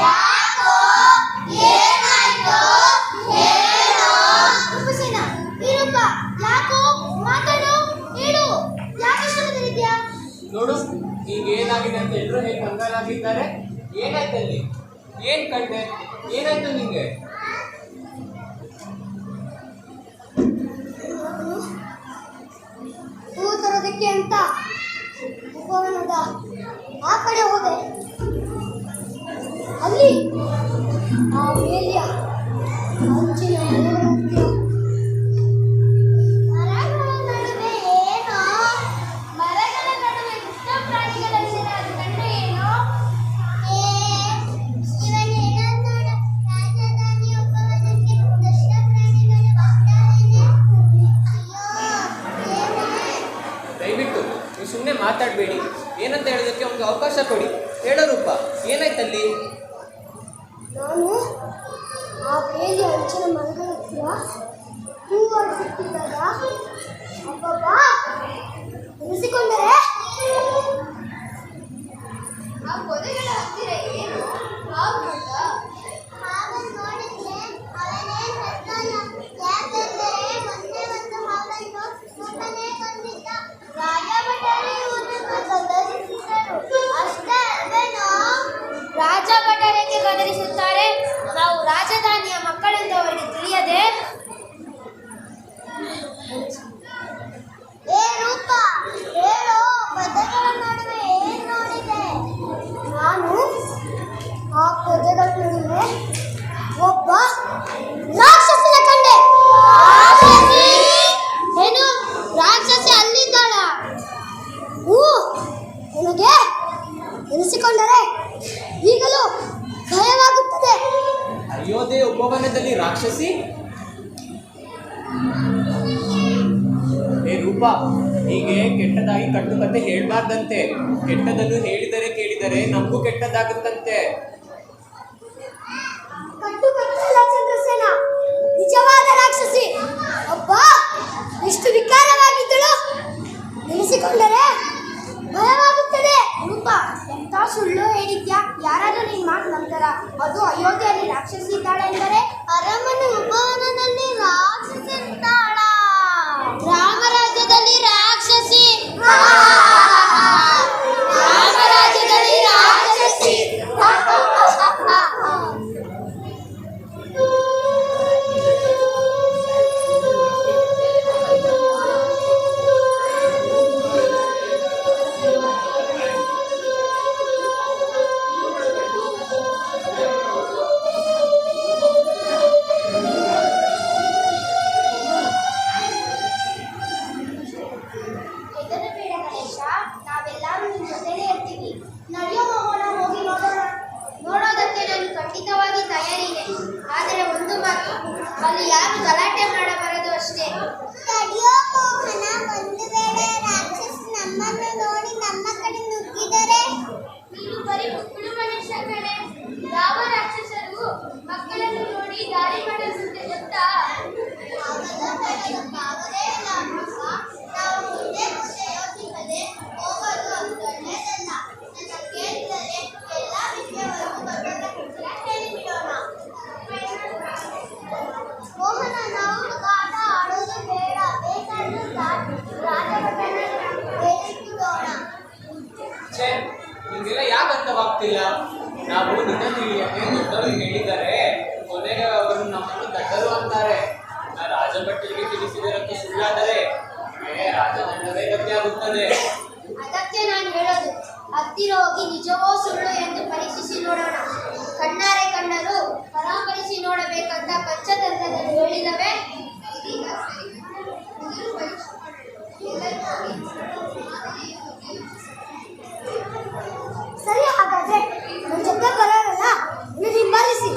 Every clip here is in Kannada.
ಯಾಕೋ ಏನಾಯ್ತು ಹೇಳೋ ರೂಪಸೇನ ಈ ರೂಪ ಯಾಕೋ ಮಾತಾಡು ಹೇಳು ಯಾಕೆ ಇಷ್ಟಪಟ್ಟಿದ್ಯಾ ನೋಡು ಈಗ ಏನಾಗಿದೆ ಅಂತ ಎಲ್ಲರೂ ಹೇಗೆ ಕಂಗಾಲಾಗಿದ್ದಾರೆ. ಏನಾಯ್ತಲ್ಲಿ? ಏನ್ ಕಂಡೆ? ಏನಾಯ್ತು ನಿಂಗೆ? ಹೂ ತರೋದಕ್ಕೆ ಅಂತ ಉಪವನದ ಆ ಕಡೆ ಹೋದೆ. ಅಲ್ಲಿ ಆ ಬೇಲಿಯ ಅಂಚಿನ ಮರಗಳ ನಡುವೆ ಏನೋ ಮರಗಳ ನಡುವೆ ದುಷ್ಟ ಪ್ರಾಣಿಗಳಿವೆ. ಅದು ಕಂಡು ಏನೋ ರಾಜಧಾನಿ ಉಪವನಕ್ಕೆ ದುಷ್ಟ ಪ್ರಾಣಿಗಳು ಬರ್ತಾವೇನೆ. ದಯವಿಟ್ಟು ನೀವು ಸುಮ್ಮನೆ ಮಾತಾಡಬೇಡಿ. ಏನಂತ ಹೇಳೋದಕ್ಕೆ ಒಂದು ಅವಕಾಶ ಕೊಡಿ. ಹೇಳೋ ರೂಪ, ಏನಾಯ್ತಲ್ಲಿ? ನಾನು ಆ ಬೇಲಿ ಅಂಚಿನ ಮರಗಳ ಹತ್ರ ಹೂವನ್ನು ಸಿಕ್ಕಿದ್ದಾಗ ಅಬ್ಬಬ್ಬ ಎನಿಸಿಕೊಂಡರೆ ಆ ಪೊದೆಗಳ ಹತ್ತಿರ ಏನು ಹಾವು ಕಂಡ. ಹಾವನ್ನು ನೋಡಿದ್ರೆ ಅವನೇ ಹೆದ್ದಾನ. ಯಾಕೆಂದರೆ ಮೊನ್ನೆ ಒಂದು ಹಾವನ್ನು ನೋಡನೆ ಬಂದಿದ್ದ. ರಾಜಭಟರು ಇವನನ್ನು ಗದರಿಸಿದರು. ಅಷ್ಟೇ ಅಲ್ವೇನೋ? ರಾಜಭಟರಿಗೆ ಗದರಿಸುತ್ತಾರೆ. ನಾವು ರಾಜಧಾನಿಯ ಮಕ್ಕಳೆಂದು ಅವರಿಗೆ ತಿಳಿಯದೆ. ಏ ರೂಪ ಹೇಳೋ, ಪೊದೆಗಳ ನಡುವೆ ಏನ್ ನೋಡಿದೆ? ನಾನು ಆ ಪೊದೆಗಳ ನಡುವೆ ಒಬ್ಬ ರಾಕ್ಷಸನ ಕಂಡೆ. ಏನು ರಾಕ್ಷಸಿ ಅಲ್ಲಿದ್ದಾಳ? ನನಗೆ ಎನಿಸಿಕೊಂಡರೆ ಈಗಲೂ ಭಯವಾಗುತ್ತದೆ. ಅಯೋಧ್ಯೆ ಉಪವನದಲ್ಲಿ ರಾಕ್ಷಸಿ? ಏ ರೂಪ, ಹೀಗೆ ಕೆಟ್ಟದಾಗಿ ಕಟ್ಟುಕತೆ ಹೇಳ್ಬಾರ್ದಂತೆ. ಕೆಟ್ಟದನ್ನು ಹೇಳಿದರೆ ಕೇಳಿದರೆ ನಮಗೂ ಕೆಟ್ಟದಾಗುತ್ತಂತೆ. ಕಟ್ಟು ಕಟ್ಟಲ್ಲ ಚಂದ್ರಸೇನ, ನಿಜವಾದ ರಾಕ್ಷಸಿ. ಒಬ್ಬ ಎಷ್ಟು ವಿಕಾರವಾಗಿದ್ದಳು ನೆನೆಸಿಕೊಂಡರೆ ಭಯವಾಗುತ್ತದೆ. ರೂಪ, ಎಂತ ಸುಳ್ಳು ಹೇಳಿದ್ಯಾ? ಯಾರಾದ್ರೂ ನಿನ್ ಮಾತು ನಂತರ ಅದು ಅಯೋಧ್ಯೆಯಲ್ಲಿ ರಾಕ್ಷಸಿ ಇದ್ದಾಳೆ ಎಂದರೆ ಅರಮನೆ ಉಪವನದಲ್ಲಿ ರಾಕ್ಷಸಿ ಇದ್ದಾಳ. ರಾಮರಾಜ್ಯದಲ್ಲಿ ರಾಕ್ಷಸಿ. ರಾಮರಾಜ್ಯದಲ್ಲಿ ರಾಕ್ಷಸಿ. ಹೆದರಬೇಡ ಗಣೇಶ, ನಾವೆಲ್ಲರೂ ನಿನ್ನ ಜೊತೆಲೇ ಇರ್ತೀವಿ. ನಡೆಯೋ ಹೋಗೋಣ, ಹೋಗಿ ನೋಡೋಣ. ನೋಡೋದಕ್ಕೆ ನಾನು ಖಂಡಿತವಾಗಿ ತಯಾರಿದೆ. ಆದರೆ ಒಂದು ಮಾತು, ಅಲ್ಲಿ ಯಾರು ಗಲಾಟೆ ಮಾಡಬಾರದು ಅಷ್ಟೇ. ನಡೆಯೋ ಮೋಹನ, ಒಂದು ವೇಳೆ ರಾಕ್ಷಸ ನಮ್ಮನ್ನು ನೋಡಿ ನಮ್ಮ ಕಡೆ ನುಗ್ಗಿದರೆ? ನೀನು ಬರೀ ಮಕ್ಕಳು ಗಣೇಶ ಕಣೆ. ಯಾವ ರಾಕ್ಷಸರು ಮಕ್ಕಳನ್ನು ನೋಡಿ ದಾರಿ ಮಾಡಿಸುತ್ತೆ ಗೊತ್ತಾ? ನಾವು ಮುಂದೆ ಮುಂದೆ ಯೋಚಿಸದೆ ಹೋಗೋದು ಅಷ್ಟು ಒಳ್ಳೆಯದಲ್ಲ. ನನ್ನ ಕೇಳಿದರೆ ಎಲ್ಲ ವಿಷಯವನ್ನು ದೊಡ್ಡ ಹೇಳಿಬಿಡೋಣ. ಮೋಹನ, ನಾವು ಆಟ ಆಡೋದು ಬೇಡ. ಬೇಕಾದ್ರೂ ರಾಜಭಟನ ಹೇಳಿಬಿಡೋಣ. ಛೇ, ನಿಮಗೆಲ್ಲ ಯಾಕೆ ಅರ್ಥವಾಗ್ತಿಲ್ಲ? ನಾವು ನಿಜ ತಿಳಿಯಕ್ಕೆ ದೊಡ್ಡವರು ಹೇಳಿದ್ದಾರೆ. ಕೊನೆಗೆ ಅವರು ನಮ್ಮನ್ನು ದಡ್ಡರು ಅಂತಾರೆ. ರಾಜಭಟ್ಟರಿಗೆ ತಿಳಿಸಿದರಂತೂ ಸುಳ್ಳಾದರೆ ರಾಜದಂಡವೇ ಗತಿಯಾಗುತ್ತದೆ. ಅದಕ್ಕೆ ನಾನು ಹೇಳೋದು, ಹತ್ತಿರ ಹೋಗಿ ನಿಜವೋ ಸುಳ್ಳು ಎಂದು ಪರೀಕ್ಷಿಸಿ ನೋಡೋಣ. ಕಣ್ಣಾರೆ ಕಂಡರೂ ಪರಾಮರಿಸಿ ನೋಡಬೇಕಂತ ಪಂಚತಂತ್ರದಲ್ಲಿ ಹೇಳಿದವೆ. ಸರಿ, ಹಾಗಾದ್ರೆ ನನ್ನ ಜೊತೆ ಬರೋರಲ್ಲ, ನೀವು ಹಿಂಬಾಲಿಸಿ.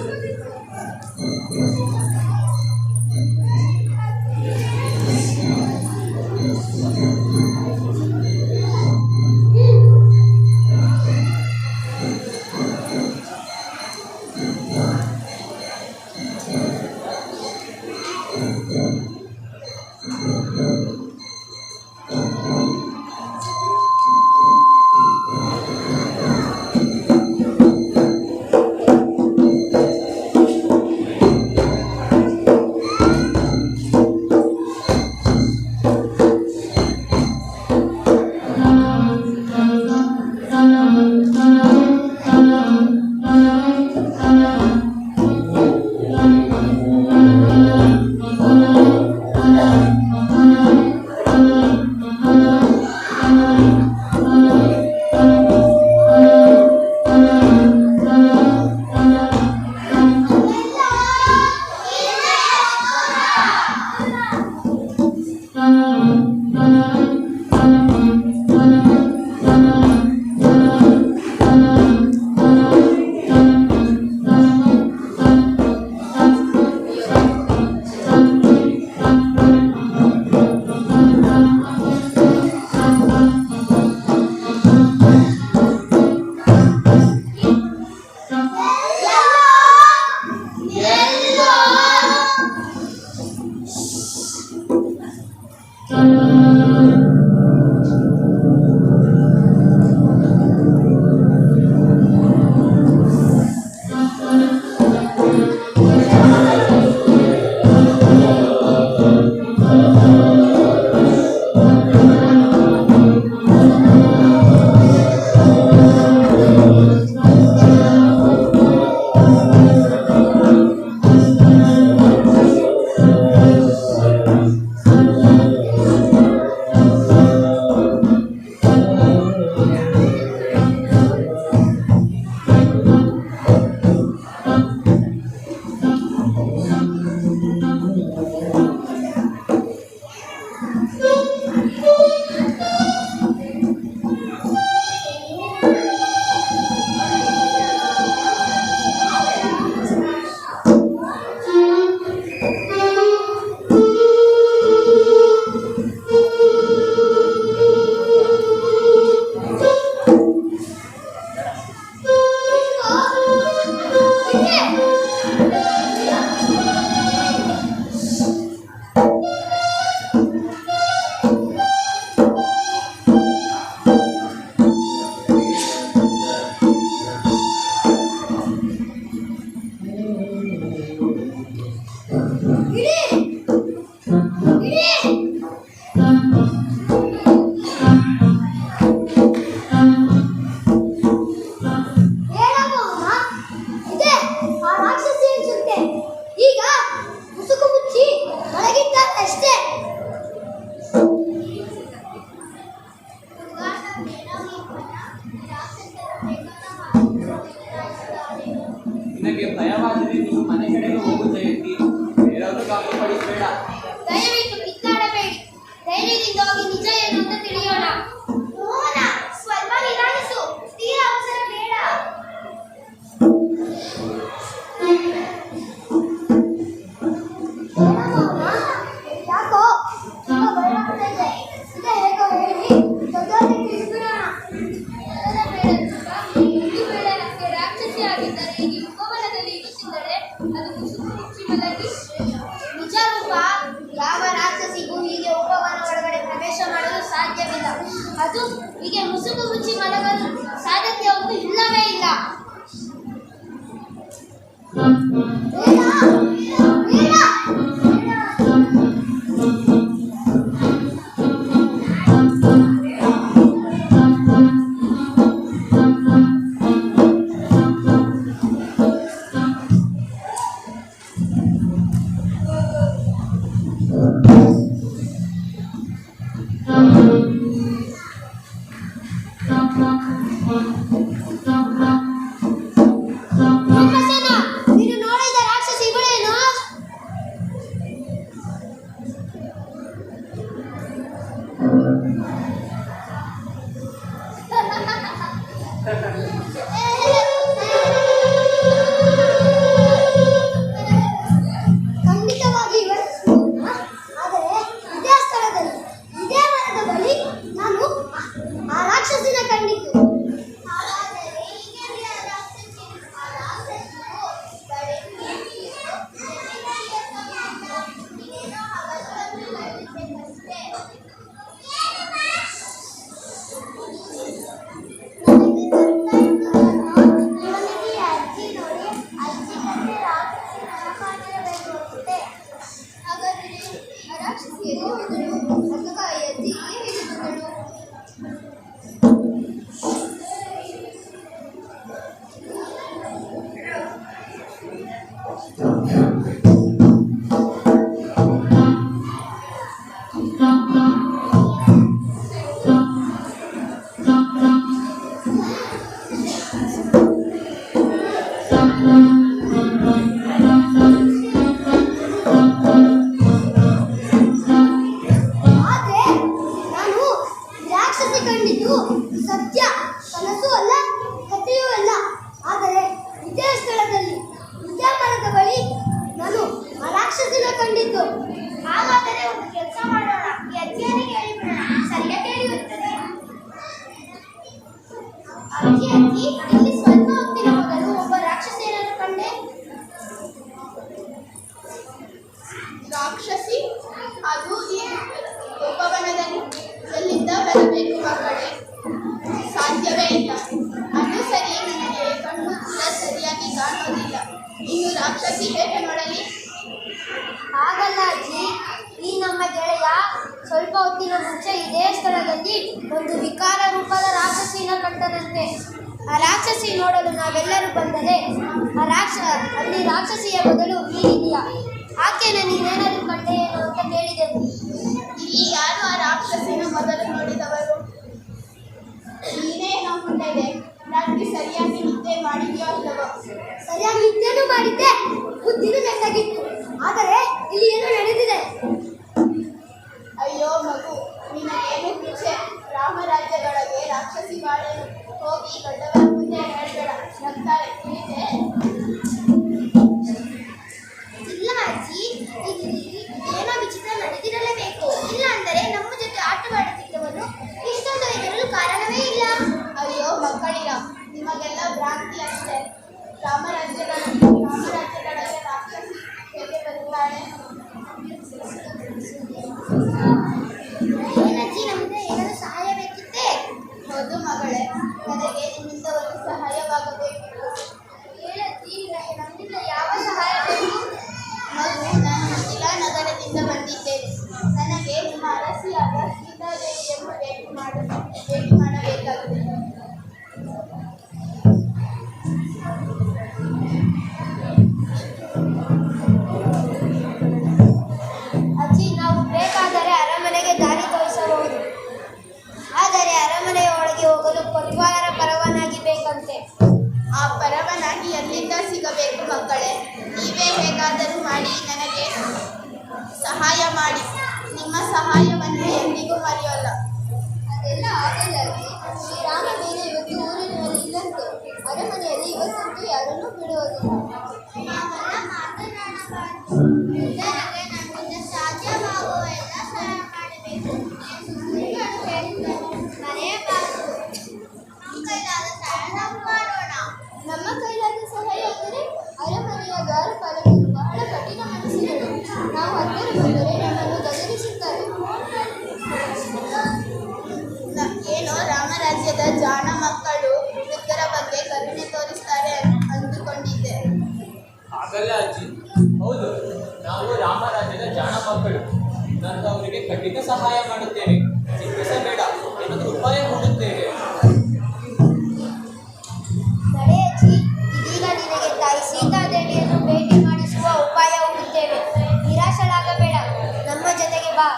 ನಿನಗೆ ಭಯವಾದರೆ ನೀವು ಮನೆ ಕಡೆಗೆ ಹೋಗು ಜಯಂತಿ. ಬೇರೆಯವರು ಗಾಬರಿಪಡಿಸಬೇಡ. ದಯವಿಟ್ಟು ಕಿತ್ತಾಡಬೇಡಿ. ಧೈರ್ಯದಿಂದ ಹೋಗಿ ನಿಜ ಏನು ಅಂತ ತಿಳಿಯೋಣ. ಮೋಹನ, ಸ್ವಲ್ಪ ನಿಧಾನಿಸು. ತೀರಾ ಅವಸರ ಬೇಡ. ಯಾಕೋ ತುಂಬ ಭಯವಾಗ್ತಾ ಇದೆ. ಇದೆ ಹೇಗೋ ಹೇಳಿ ದೊಡ್ಡವರಿಗೆ ತಿಳಿಸ್ಬಿಡೋಣ. ಒಂದು ವೇಳೆ ನಮಗೆ ರಾಕ್ಷಸಿ ಆಗಿದ್ದರೆ ಹೀಗೆ ಉಪವನದಲ್ಲಿ ಇರುತ್ತಿದ್ದರೆ ಅದು ಮುಸುಕು ಮುಚ್ಚಿ ಮಲಗಿ ನಿಜ ರೂಪ, ಯಾವ ರಾಕ್ಷಸಿಗೂ ಹೀಗೆ ಉಪವನ ಒಳಗಡೆ ಪ್ರವೇಶ ಮಾಡಲು ಸಾಧ್ಯವಿಲ್ಲ. ಅದು ಹೀಗೆ ಮುಸುಕು ಮುಚ್ಚಿ ಮಲಗಲು ಸಾಧ್ಯತೆ ಒಂದು ಇಲ್ಲವೇ ಇಲ್ಲ. ನೀನು ನೋಡಿದ ರಾಕ್ಷಸಿಗಳೇನು? ಖಂಡಿತವಾಗಿ ವಿವರಿಸಬಹುದು. ಆದರೆ ಇದೇ ಸ್ಥಳದಲ್ಲಿ ಇದೇ ಮರದ ಬಳಿ ನಾನು ಆ ರಾಕ್ಷಸಿನ ಕಂಡಿದ್ದು. ಸತ್ಯ, ಕನಸು ಅಲ್ಲ, ಕಥೆಯೂ ಅಲ್ಲ. ಆದರೆ ಇದೇ ಸ್ಥಳದಲ್ಲಿ ಇದೇ ಮರದ ಬಳಿ ನಾನು ಆ ರಾಕ್ಷಸಿನ ಕಂಡಿದ್ದು. ಹಾಗಾದರೆ ಒಂದು ಕೆಲಸ ಮಾಡೋಣ, ಈ ಅಜ್ಜಿಯನ್ನೇ ಕೇಳಿಬಿಡೋಣ. ಸರಿಯಾಗಿ ಕೇಳಿರುತ್ತದೆ. ಅಜ್ಜಿ ಅಜ್ಜಿ, ಇಲ್ಲಿ ಸ್ವಲ್ಪ ಹೊತ್ತಿನ ಮೊದಲು ಒಬ್ಬ ರಾಕ್ಷಸಿಯನ್ನು ಕಂಡೆ. ರಾಕ್ಷಸಿ ಅದು ಒಬ್ಬ ಉಪವನದಲ್ಲಿ ಎಲ್ಲಿಂದ ಬರಬೇಕು ಮಕ್ಕಳೇ? ಸಾಧ್ಯವೇ ಇಲ್ಲ. ಅದು ಸರಿ, ನನಗೆ ಕಣ್ಣು ಕೂಡ ಸರಿಯಾಗಿ ಕಾಣೋದಿಲ್ಲ. ಇನ್ನು ರಾಕ್ಷಸಿ ಹೇಗೆ ನೋಡಲಿ? ಹಾಗಲ್ಲ ಅಜ್ಜಿ, ಈ ನಮ್ಮ ಗೆಳೆಯ ಸ್ವಲ್ಪ ಹೊತ್ತಿನ ಮುಂಚೆ ಇದೇ ಸ್ಥಳದಲ್ಲಿ ಒಂದು ವಿಕಾರ ರೂಪದ ರಾಕ್ಷಸಿನ ಕಂಡನಂತೆ. ಆ ರಾಕ್ಷಸಿ ನೋಡಲು ನಾವೆಲ್ಲರೂ ಬಂದರೆ ಅಲ್ಲಿ ರಾಕ್ಷಸಿಯ ಬದಲು ನೀನಿದೆಯಾ? ಆಕೆನ ನೀನೇನಾದರೂ ಕಂಡೆಯೇನೋ ಅಂತ ಕೇಳಿದೆವು. ಇಲ್ಲಿ ಯಾರು ಆ ರಾಕ್ಷಸಿನ ಮೊದಲು ನೋಡಿದವರು? ನೀನೇನೋ ಮುಂದೆ ರಾತ್ರಿ ಸರಿಯಾಗಿ ನಿದ್ದೆ ಮಾಡಿದ್ಯೋ ಅಲ್ಲವೋ? ಸರಿಯಾಗಿ ನಿದ್ದೆನೂ ಮಾಡಿದ್ದೆ, ಬುದ್ಧಿನೂ ನೆಟ್ಟಾಗಿತ್ತು. ಆದರೆ ಇಲ್ಲಿ ಏನೋ ನಡೆದಿದೆ. ಅಯ್ಯೋ ಮಗು, ನಿನಗೇನು ಪಿಚ್ಚೆ? ರಾಮರಾಜ್ಯದೊಳಗೆ ರಾಕ್ಷಸಿ ಬಾಳೇನು? ಹೋಗಿ ದೊಡ್ಡವರ ಮುಂದೆ ಹೇಳ್ಬೇಡ, ನಗ್ತಾರೆ, ತಿಳಿದೆ? ಇಲ್ಲ ಅಜ್ಜಿ, ಏನೋ ವಿಚಿತ್ರ ನಡೆದಿರಲೇಬೇಕು. ಇಲ್ಲ ಅಂದರೆ ನಮ್ಮ ಜೊತೆ ಆಟವಾಡುತ್ತಿದ್ದವನು ಇಷ್ಟೊಂದು ಹೆದರಲು ಕಾರಣವೇ ಇಲ್ಲ. ಅಯ್ಯೋ ಮಕ್ಕಳಿರ, ನಿಮಗೆಲ್ಲ ಭ್ರಾಂತಿ ಅಷ್ಟೇ. ರಾಮರಾಜ್ಯದೊಳಗೆ ರಾಕ್ಷಸಿ ಹೇಗೆ ಬರುತ್ತಾಳೆ? ಏನಜ್ಜಿ, ನಮ್ಮಿಂದ ಏನಾದರೂ ಸಹಾಯ ಬೇಕಿತ್ತೆ? ಹೌದು ಮಗಳೇ, ನನಗೆ ನಿಮ್ಮಿಂದ ಒಂದು ಸಹಾಯವಾಗಬೇಕಿತ್ತು. ಹೇಳಜ್ಜಿ, ನಮ್ಮಿಂದ ಯಾವ ಸಹಾಯ ಬೇಕು? ಮಗು, ನಾನು ಮಿಥಿಲಾ ನಗರದಿಂದ ಬಂದಿದ್ದೇನೆ. ನನಗೆ ನಿಮ್ಮ ಅರಸಿಯಾದ ಸೀತಾದೇವಿಯನ್ನು ಭೇಟಿ ಮಾಡಬೇಕಾಗಿದೆ. ಅಜ್ಜಿ, ನಾವು ಬೇಕಾದರೆ ಅರಮನೆಗೆ ದಾರಿ ತೋರಿಸಬಹುದು. ಆದರೆ ಅರಮನೆಯ ಒಳಗೆ ಹೋಗಲು ಕೊತ್ವಾಲರ ಪರವಾನಗಿ ಬೇಕಂತೆ. ಆ ಪರವಾನಗಿ ಎಲ್ಲಿಂದ ಸಿಗಬೇಕು ಮಕ್ಕಳೇ? ನೀವೇ ಹೇಗಾದರೂ ಮಾಡಿ ನನಗೆ ಸಹಾಯ ಮಾಡಿ. ನಿಮ್ಮ ಸಹಾಯವನ್ನು ಎಂದಿಗೂ ಮರೆಯೋಲ್ಲ. ಅದೆಲ್ಲ ಆಗಲ್ಲ ಅಜ್ಜಿ. ಶ್ರೀರಾಮ ಬೇರೆ ಇವತ್ತು ಊರಿನಲ್ಲಿ ಇಲ್ಲಂತೆ. ಅರಮನೆಯಲ್ಲಿ ಇವತ್ತಂತೂ ಯಾರನ್ನೂ ಬಿಡುವುದಿಲ್ಲ. ನಮ್ಮಿಂದ ಸಾಧ್ಯವಾಗುವ ಎಲ್ಲ ಸಹಾಯ ಮಾಡಬೇಕು. ಮರೆಯಬಾರದು. ನಮ್ಮ ಕೈಲಾದ ಸಹಾಯ ನಾವು ಮಾಡೋಣ. ನಮ್ಮ ಕೈಲಾದ ಸಹಾಯ ಅಂದರೆ ಅರಮನೆಯ ದ್ವಾರಪಾಲಕರು ಬಹಳ ಕಠಿಣ ಮನಸ್ಸುಗಳು. ನಾವು ಹತ್ತಿರ ಬಂದರೆ ನಮ್ಮನ್ನು ಗದರಿಸುತ್ತಾರೆ. ಏನೋ ರಾಮರಾಜ್ಯದ ಜಾಣ ಮಕ್ಕಳು ವೃದ್ಧರ ಬಗ್ಗೆ ಕರುಣೆ ತೋರಿಸ್ತಾರೆ ಅಂದುಕೊಂಡಿದ್ದೆ. ಹಾಗಲ್ಲ ಅಜ್ಜಿ, ಹೌದು, ನಾವು ರಾಮರಾಜ್ಯದ ಜಾಣ ಮಕ್ಕಳು. ನಾನು ಅವರಿಗೆ ಖಂಡಿತ ಸಹಾಯ ಮಾಡುತ್ತೇವೆ. ಚಿಂತಿಸಬೇಡ, ಏನಾದರೂ ಉಪಾಯ ಹುಡುತ್ತೇವೆ. ನಡೆ ಅಜ್ಜಿ, ಇದೀಗ ನಿನಗೆ ತಾಯಿ ಸೀತಾದೇವಿಯನ್ನು ಭೇಟಿ ಮಾಡಿಸುವ ಉಪಾಯ ಹುಡುತ್ತೇವೆ. ನಿರಾಶರಾಗಬೇಡ, ನಮ್ಮ ಜೊತೆಗೆ ಬಾ.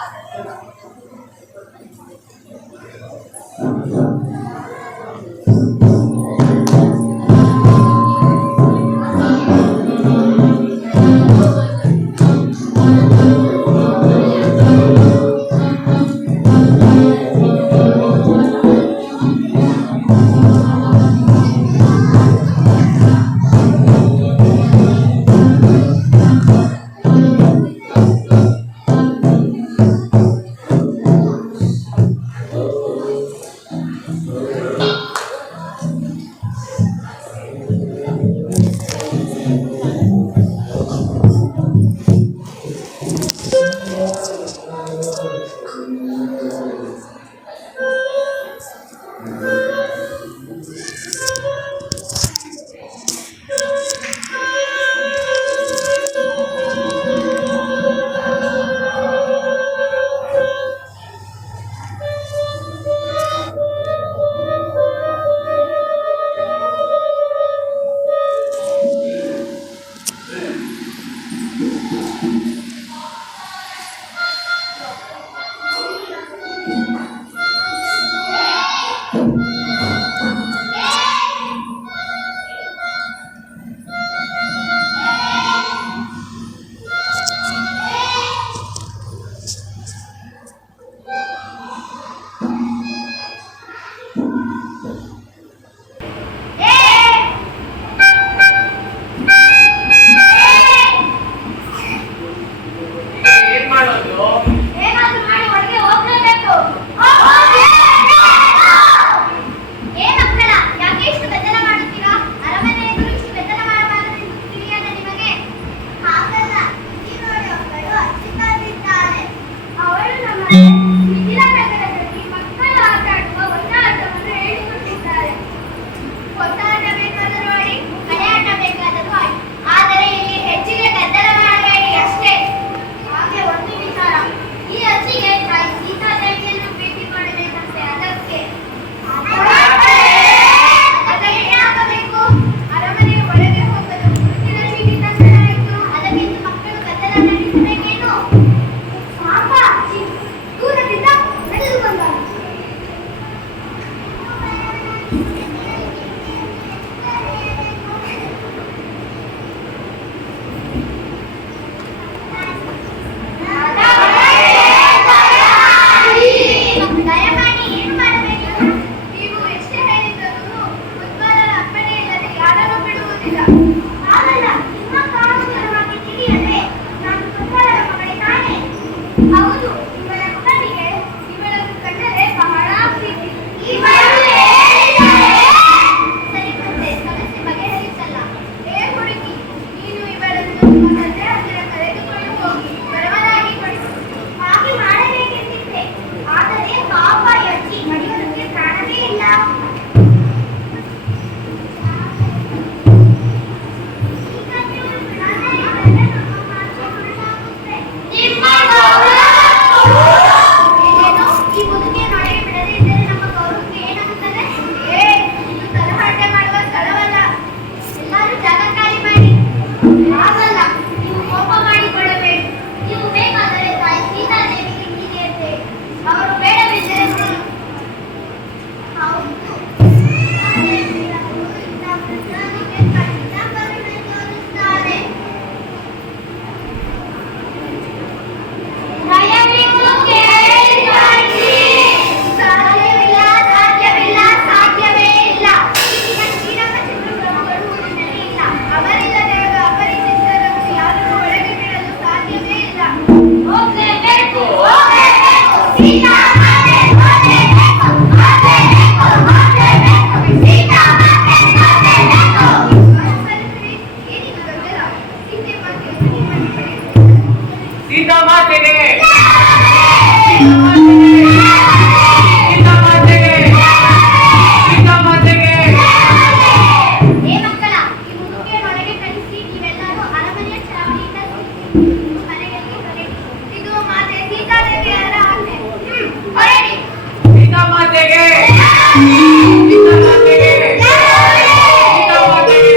ಸೀತಾ ಮಾತೆಗೆ ಸೀತಾ ಮಾತೆಗೆ ಸೀತಾ ಮಾತೆಗೆ ಸೀತಾ ಮಾತೆಗೆ. ಏ ಮಕ್ಕಳ, ಈ ಮುದುಕಿಯರೊಳಗೆ ಕಳಿಸಿ, ನೀವೆಲ್ಲರೂ ಅರಮನೆಯ ಚಾವಡಿಯಿಂದ ಮನೆಗೆ ಹೊರಡಿ. ಇದು ಮಾತೆ ಸೀತಾದೇವಿಯರ ಆಜ್ಞೆ. ಹೊರಡಿ. ಸೀತಾ ಮಾತೆಗೆ ಸೀತಾ ಮಾತೆಗೆ ಸೀತಾ ಮಾತೆಗೆ.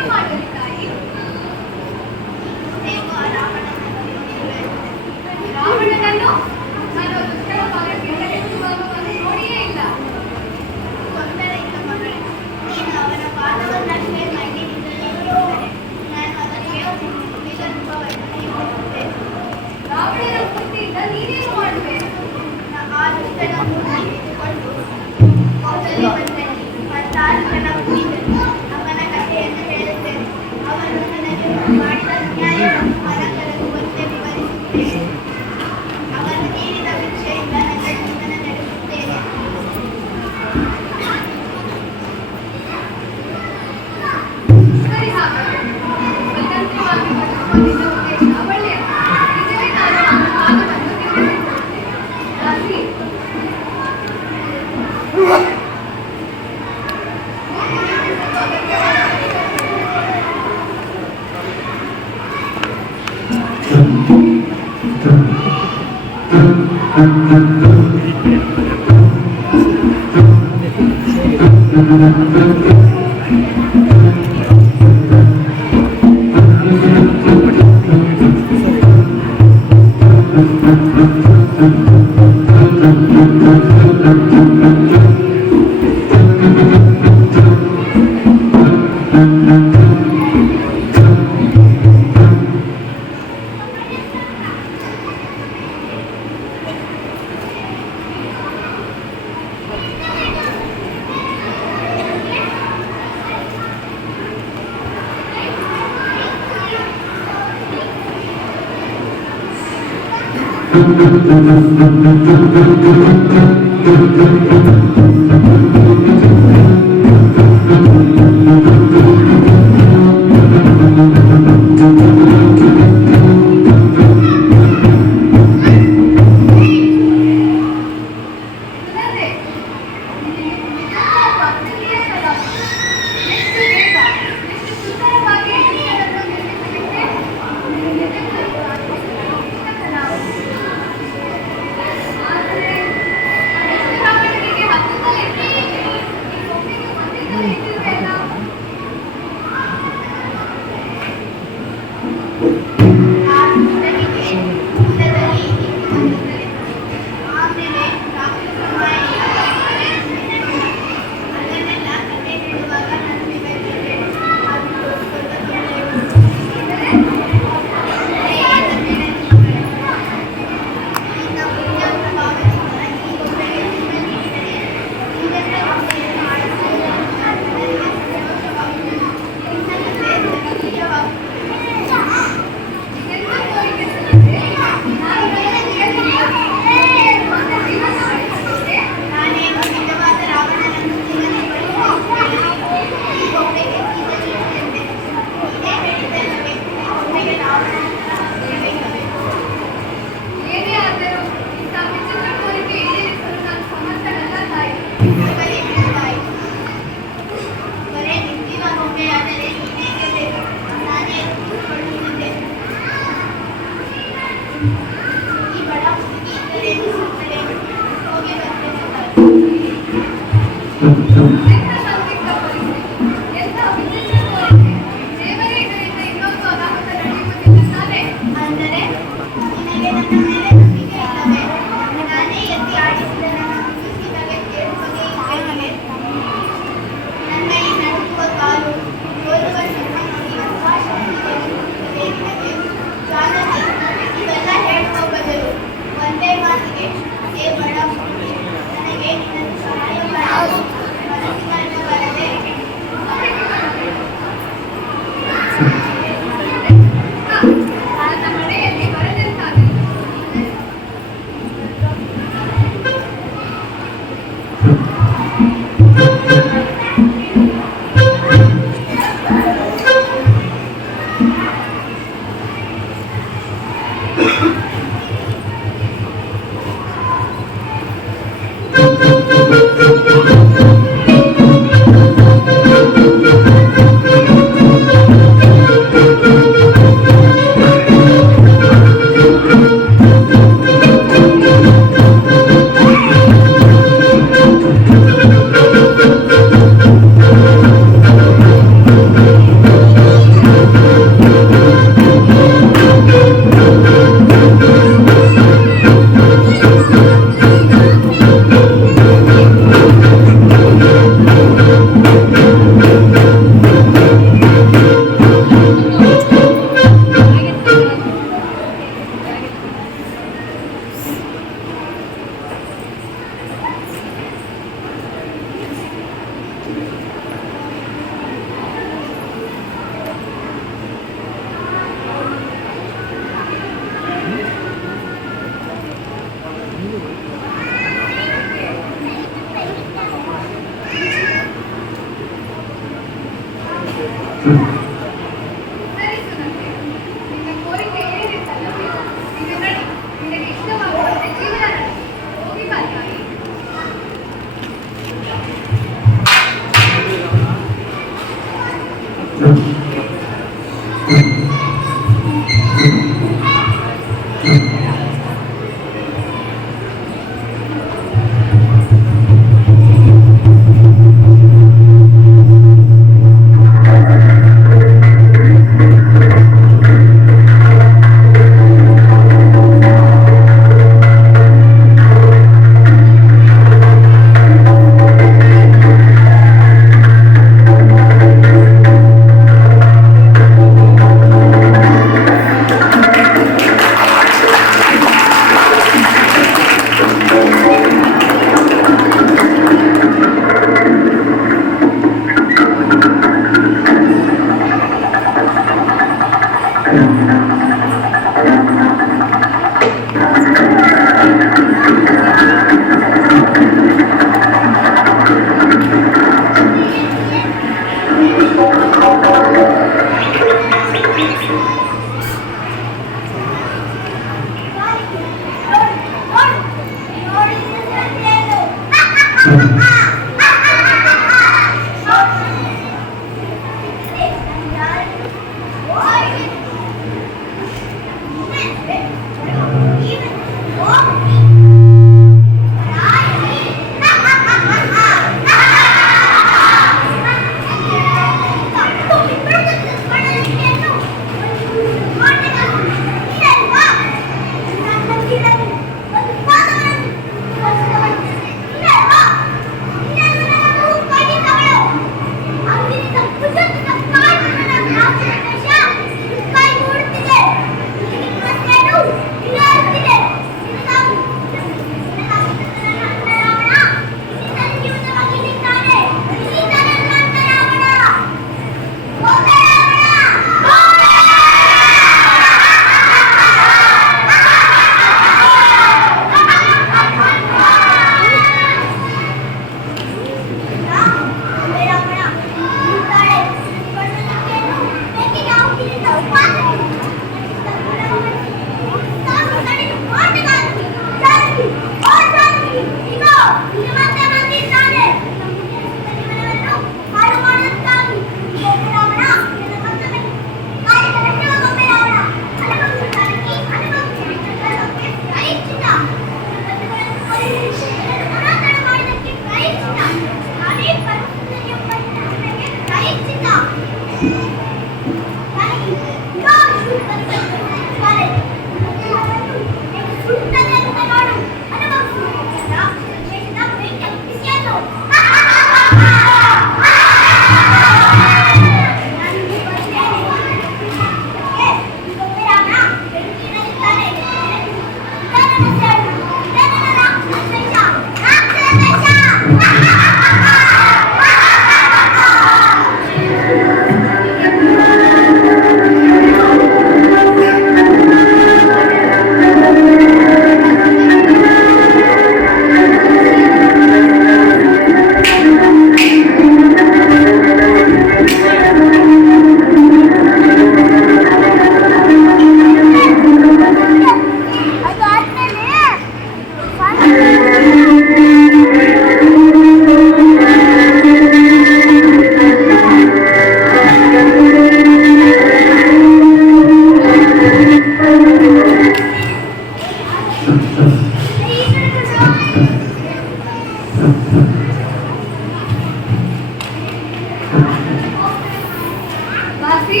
ದಾಸಿ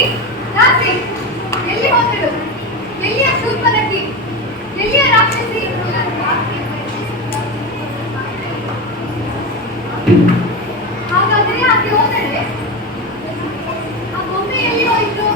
ದಾಸಿ ಎಲ್ಲಿ ಹೋದಳು? ಎಲ್ಲಿಯ ಶೂರ್ಪನಖಿ? ಎಲ್ಲಿಯ ರಾಕ್ಷಸಿ? ಹಾಗಾದರೆ ಆಕೆ ಹೋದಳೆ? ಆ ಬೊಮ್ಮೆ ಎಲ್ಲಿ ಹೋಯಿತು?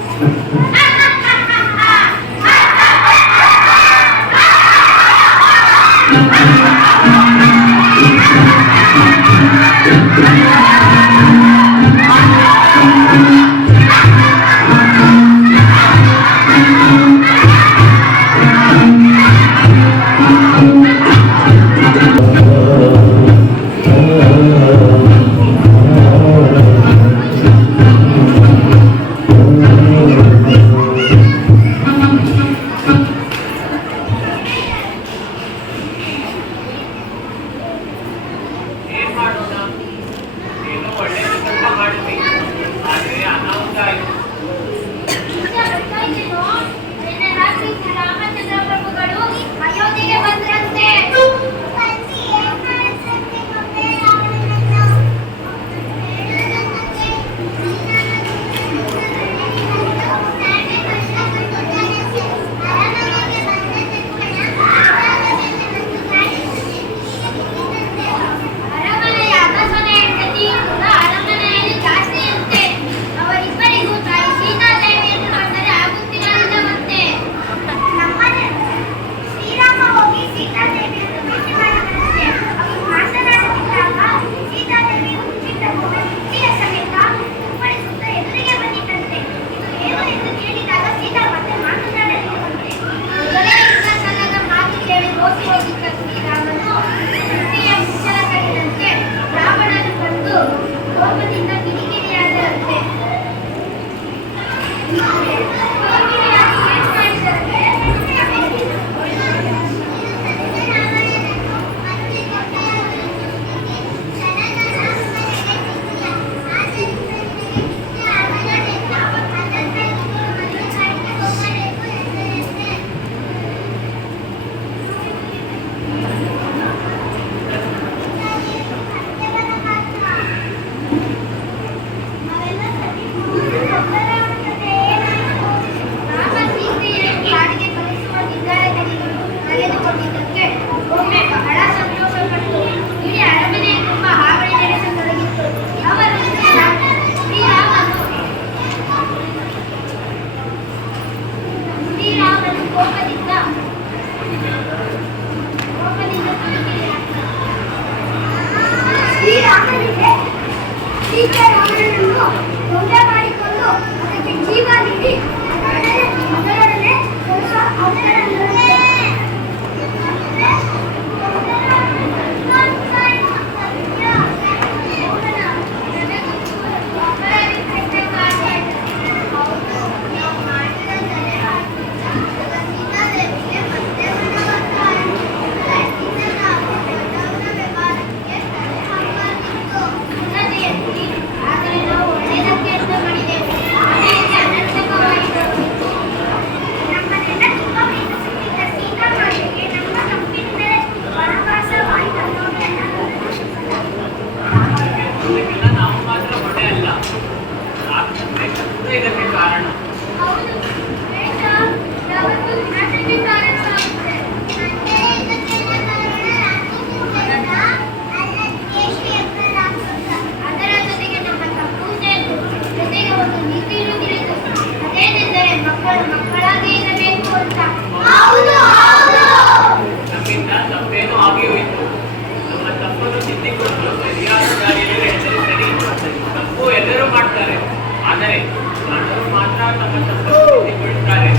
ಜಾಣರು ಮಾತ್ರ ತಮ್ಮ ತಪ್ಪನ್ನು ತಿದ್ದಿಕೊಳ್ಳುತ್ತಾರೆ.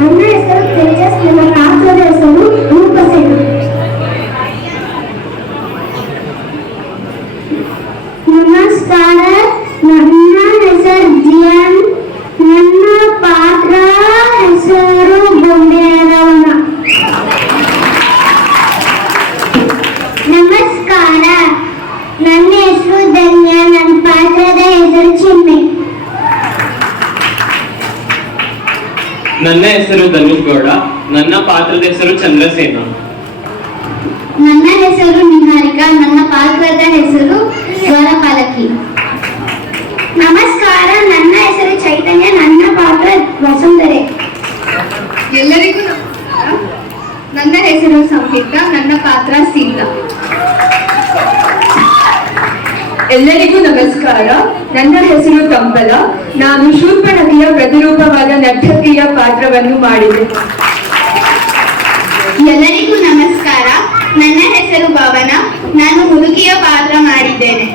ನನ್ನ ಹೆಸರು ತೇಜಸ್, ನನ್ನ ಪಾತ್ರದ ಹೆಸರು ರೂಪಸೇನ. ನಮಸ್ಕಾರ, ನನ್ನ ಹೆಸರು ಜಿಯನ್, ನನ್ನ ಪಾತ್ರ ಹೆಸರು ಗೊಂಬೆರವನ. ನಮಸ್ಕಾರ, ನನ್ನ ಹೆಸರು ಧನ್ಯ, ನನ್ನ ಪಾತ್ರದ ಹೆಸರು ಚಿಮ್ಮೆ. ನನ್ನ ಹೆಸರು ಧನುಷ್ ಗೌಡ, ನನ್ನ ಪಾತ್ರದ ಹೆಸರು ಚಂದ್ರಸೇನ. ನನ್ನ ಹೆಸರು ನಿಹಾರಿಕಾ, ನನ್ನ ಪಾತ್ರದ ಹೆಸರು ದ್ವಾರಪಾಲಕಿ. ನಮಸ್ಕಾರ, ನನ್ನ ಹೆಸರು ಚೈತನ್ಯ, ನನ್ನ ಪಾತ್ರ ವಸುಂಧರೆ. ಎಲ್ಲರಿಗೂ ನಮಸ್ಕಾರ. ನನ್ನ ಹೆಸರು ಸಂಹಿತ, ನನ್ನ ಪಾತ್ರ ಸೀತಾ. ಎಲ್ಲರಿಗೂ ನಮಸ್ಕಾರ. ನನ್ನ ಹೆಸರು ಕಂಬಲ, ನಾನು ಶೂರ್ಪಣಖಿಯ ಪ್ರತಿರೂಪವಾದ ನರ್ತಕಿಯ ಪಾತ್ರವನ್ನು ಮಾಡಿದೆ. ಎಲ್ಲರಿಗೂ ನಮಸ್ಕಾರ, ನನ್ನ ಹೆಸರು ಭವನ, ನಾನು ಹುಡುಗಿಯ ಪಾತ್ರ ಮಾಡಿದ್ದೇನೆ.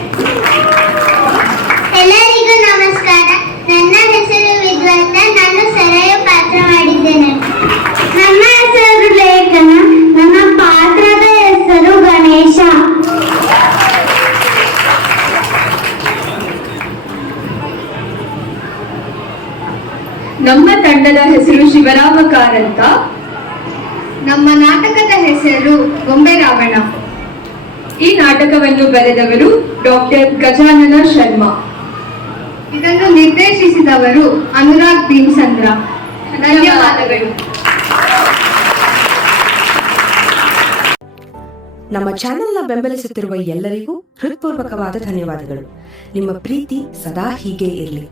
ಎಲ್ಲರಿಗೂ ನಮಸ್ಕಾರ, ನನ್ನ ಹೆಸರು ವಿದ್ವತ್ತ, ನಾನು ಸೆರೆಯ ಪಾತ್ರ ಮಾಡಿದ್ದೇನೆ. ನನ್ನ ಹೆಸರು ಲೇಖನ, ನನ್ನ ಪಾತ್ರದ ಹೆಸರು ಗಣೇಶ. ನಮ್ಮ ತಂಡದ ಹೆಸರು ಶಿವರಾಮ ಕಾರಂತ. ನಮ್ಮ ನಾಟಕದ ಹೆಸರು ಗೊಂಬೆ ರಾವಣ. ಈ ನಾಟಕವನ್ನು ಬರೆದವರು ಡಾಕ್ಟರ್ ಗಜಾನನ ಶರ್ಮಾ. ಇದನ್ನು ನಿರ್ದೇಶಿಸಿದವರು ಅನುರಾಗ್ ಭೀಮಚಂದ್ರ. ಧನ್ಯವಾದಗಳು. ನಮ್ಮ ಚಾನೆಲ್ನ ಬೆಂಬಲಿಸುತ್ತಿರುವ ಎಲ್ಲರಿಗೂ ಹೃತ್ಪೂರ್ವಕವಾದ ಧನ್ಯವಾದಗಳು. ನಿಮ್ಮ ಪ್ರೀತಿ ಸದಾ ಹೀಗೆ ಇರಲಿ.